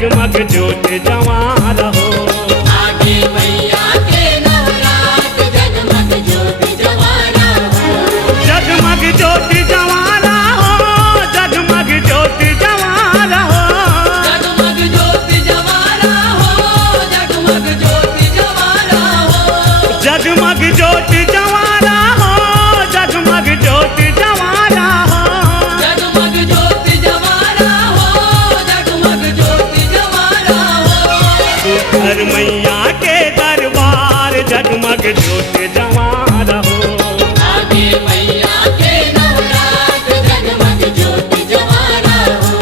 जगमग ज्योत जवारा हो। आगे मैया के नवरात जगमग ज्योत जवारा हो। जगमग ज्योत जवारा हो, जगमग ज्योत जवारा हो। जगमग ज्योत जवारा हो, जगमग ज्योत जवारा हो। जगमग ज्योत जवारा हो, जगमग ज्योत जवारा हो। जगमग ज्योत जवारा हो, जगमग ज्योत जवारा हो। घर मैया के दरबार जगमग ज्योत जवारा हो। आगे मैया के नवरात जगमग ज्योत जवारा हो।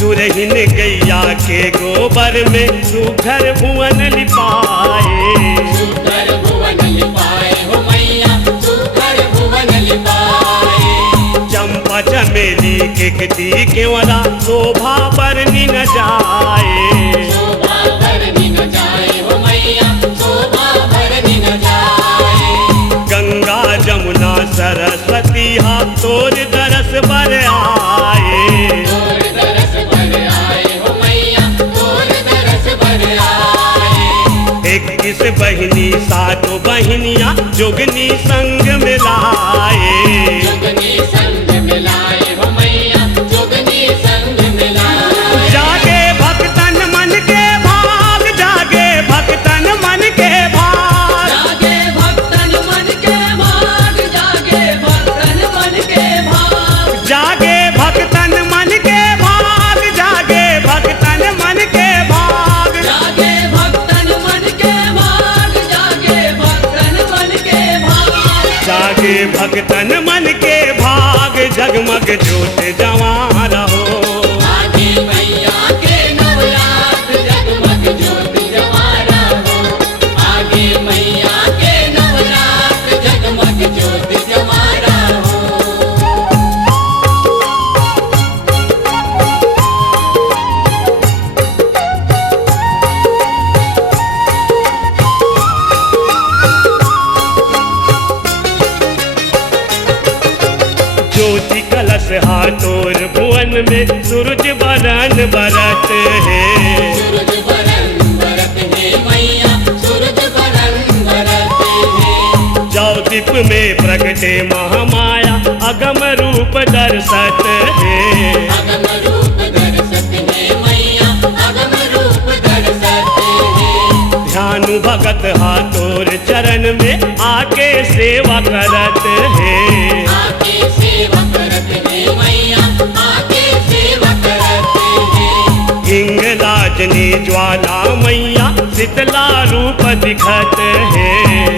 सुरहिन गैया के गोबर में सुघर भुवन लिपाए। सुकर भुवन लिपाए हो मैया, सुकर भुवन लिपाए। चंपा चमेली के कटी केवला शोभा बरनी न जाए। शोभा भरनी न जाए हो मैया, शोभा भरनी न जाए। गंगा जमुना सरस्वती हाथ तोर दरस बर आए। तोर दरस भर आए हो मैया, तोर दरस भर आए। 21 बहिनी सातों बहिनिया जोगनी संग मिलाए। जोगनी संग मिलाए हो मैया, जोगनी संग मिलाए। जागे भक्तन मन के भाग, जागे भक्तन मन के भाग। जागे भक्तन मन के भाग, जागे भक्तन मन के भाग। जागे भक्तन मन के भाग, जागे भक्तन मन के भाग। जागे भक्तन मन के भाग, जागे भक्तन मन के भाग। जागे भक्तन मन के भाग जगमग ज्योत जवारा हो। आगे मैया के नवरात जगमग ज्योत जवारा हो। आगे मैया के नवरात जगमग ज्योत जवारा हो। ज्योति कलश हाथोर भुवन में सूरज बरन बरत है। सूरज बरन बरत है मैया, सूरज बरन बरत है। जाओ दीप में प्रगटे महामाया अगम रूप दर्शत है। अगम रूप दर्शत है मैया, अगम रूप दर्शत है। ध्यान भगत हाथोर चरण में आके सेवा करत है। आके सेवा करत है मैया, आके सेवा करत है। हिंगलाजनी ज्वाला मैया शीतला रूप दिखत है।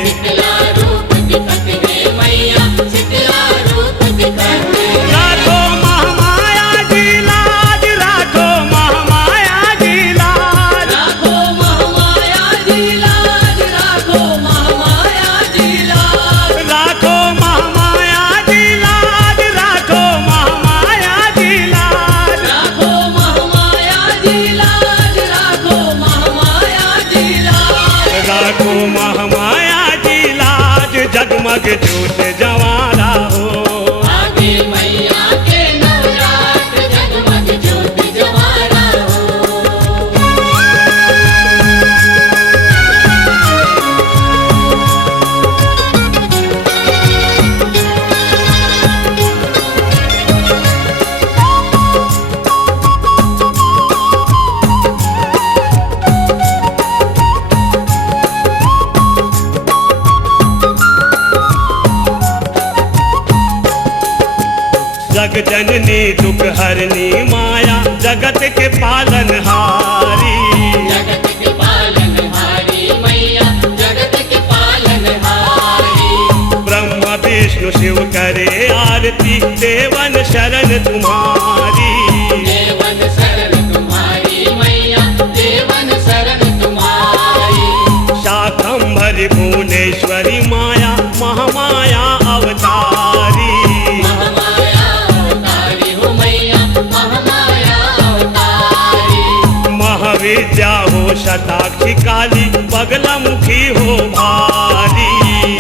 शीतला रूप दिखत है मैया, शीतला रूप दिखत है। राखो महामाया जी लाज, राखो महामाया जी लाज। राखो महामाया जी लाज, राखो महामाया जी लाज। राखो महामाया जी लाज, राखो महामाया जी लाज। राखो महामाया जी लाज, राखो महामाया जी लाज। राखो महामाया जी लाज जगमग ज्योत जवारा हो। आगे मैया के नवरात जगमग ज्योत जवारा हो। जग जननी दुख हरनी माया जगत के पालनहारी। जगत के पालनहारी मैया, जगत के पालनहारी। ब्रह्मा विष्णु शिव करे आरती देवन शरण तुम्हारी। देवन शरण तुम्हारी मैया, देवन शरण तुम्हारी। शाकंभरी भूने विद्या हो शताक्षी काली बगलामुखी हो भारी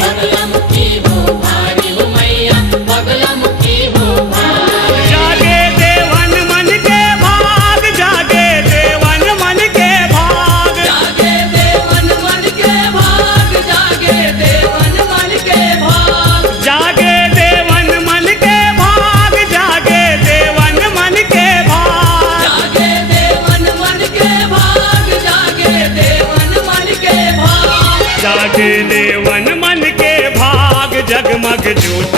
बगलामुखी हो भारी हो मैया बगलामुखी हो भारी जागे देवन मन के भाग जागे देवन मन के भाग जागे देवन मन के भाग जागे देवन मन के भाग जागे देवन मन के भाग जागे देवन मन के भाग जागे देवन मन के भाग जागे देवन मन के भाग जागे देवन मन के भाग जगमग जूट